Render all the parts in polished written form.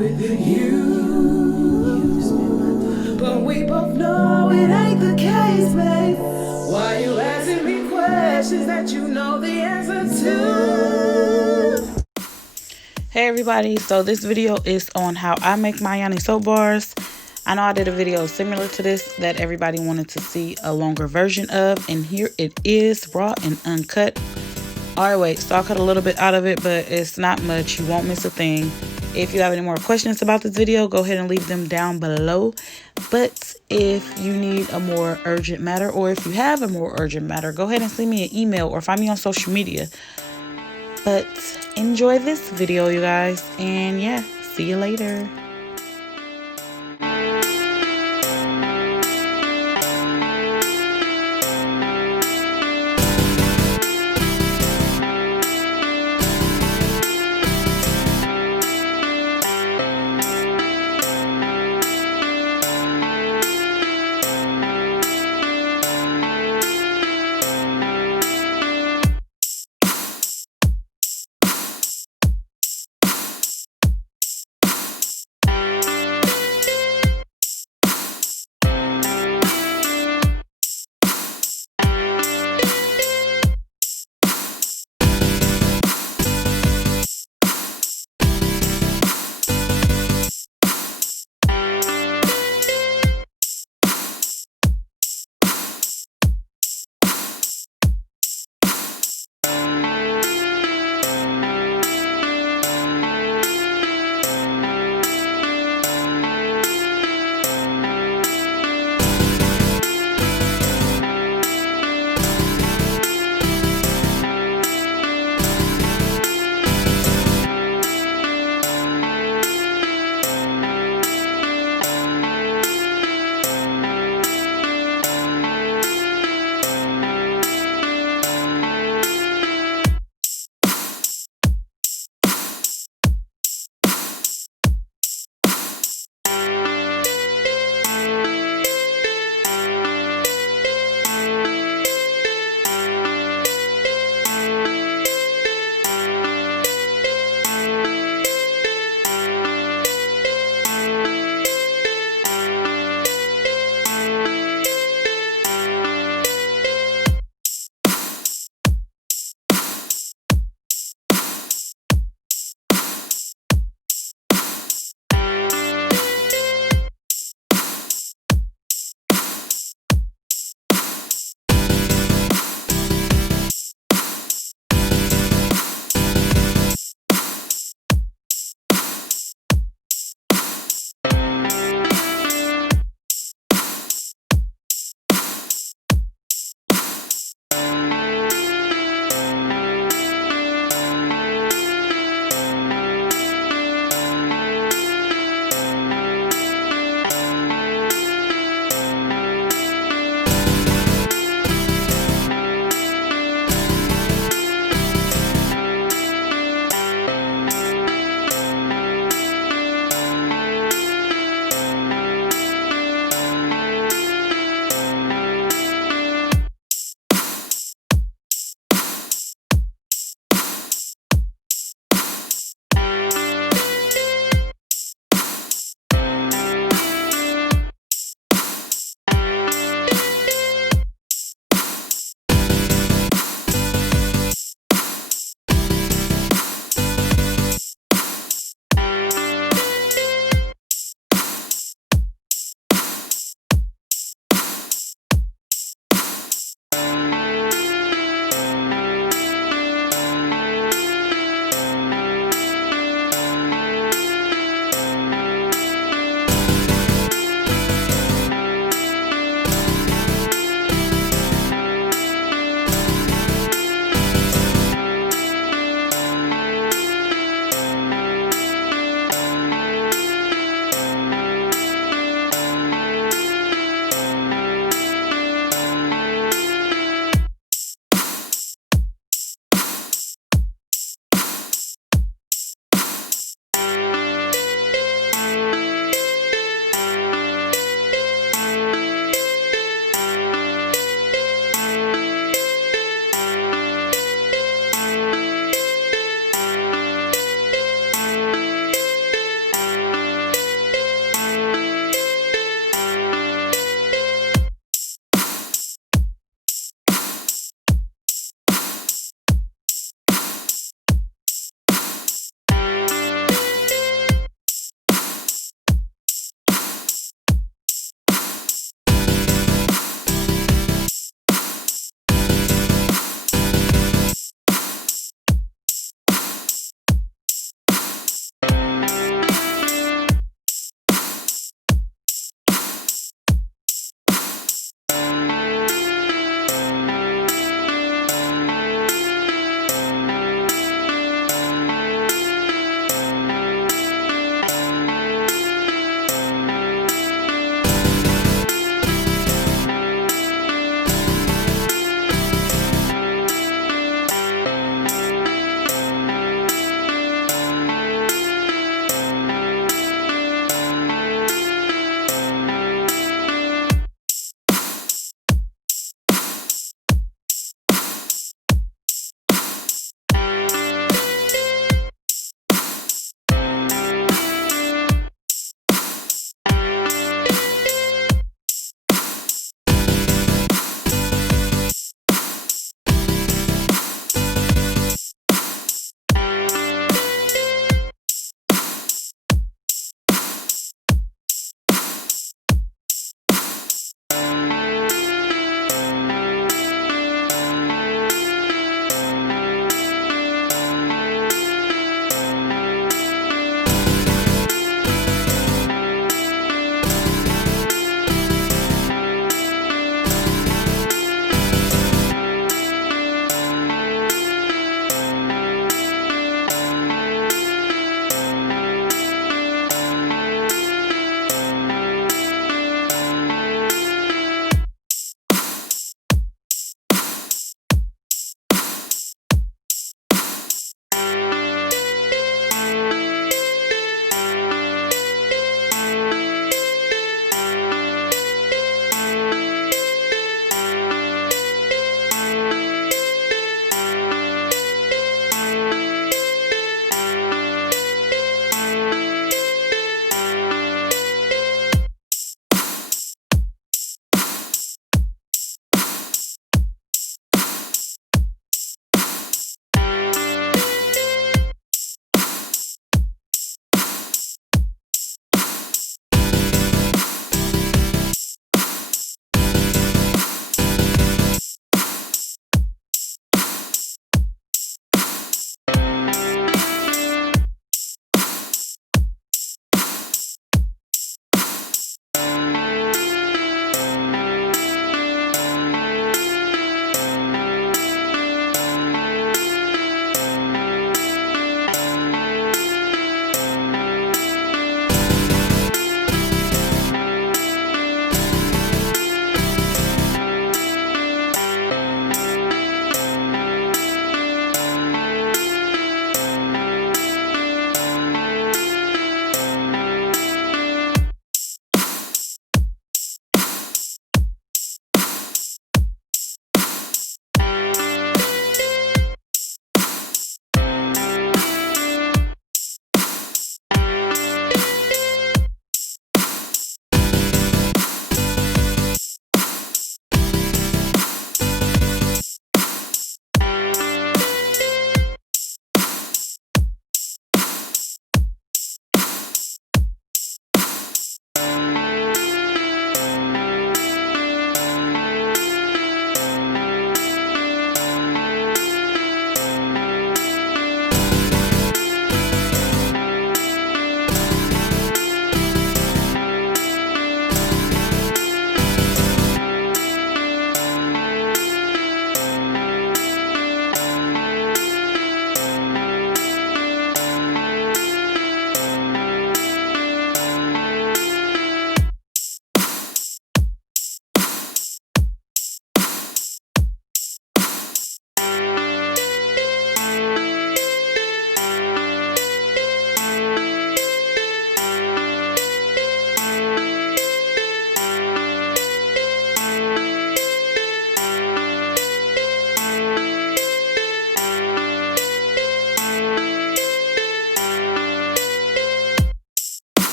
with you. But we both know it ain't the case, babe. Why you asking me questions that you know the answer to? Hey everybody, so this video is on how I make my YONI soap bars. I know I did a video similar to this that everybody wanted to see a longer version of, and here it is, raw and uncut. Alright, wait, so I'll cut a little bit out of it, but it's not much. You won't miss a thing. If you have any more questions about this video, go ahead and leave them down below. But if you need a more urgent matter, or if you have a more urgent matter, go ahead and send me an email or find me on social media. But enjoy this video, you guys, and yeah, see you later.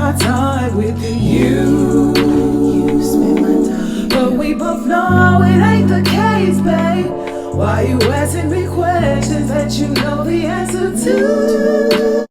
my time with you. You spend my time, but we both know it ain't the case, babe. Why you asking me questions that you know the answer to?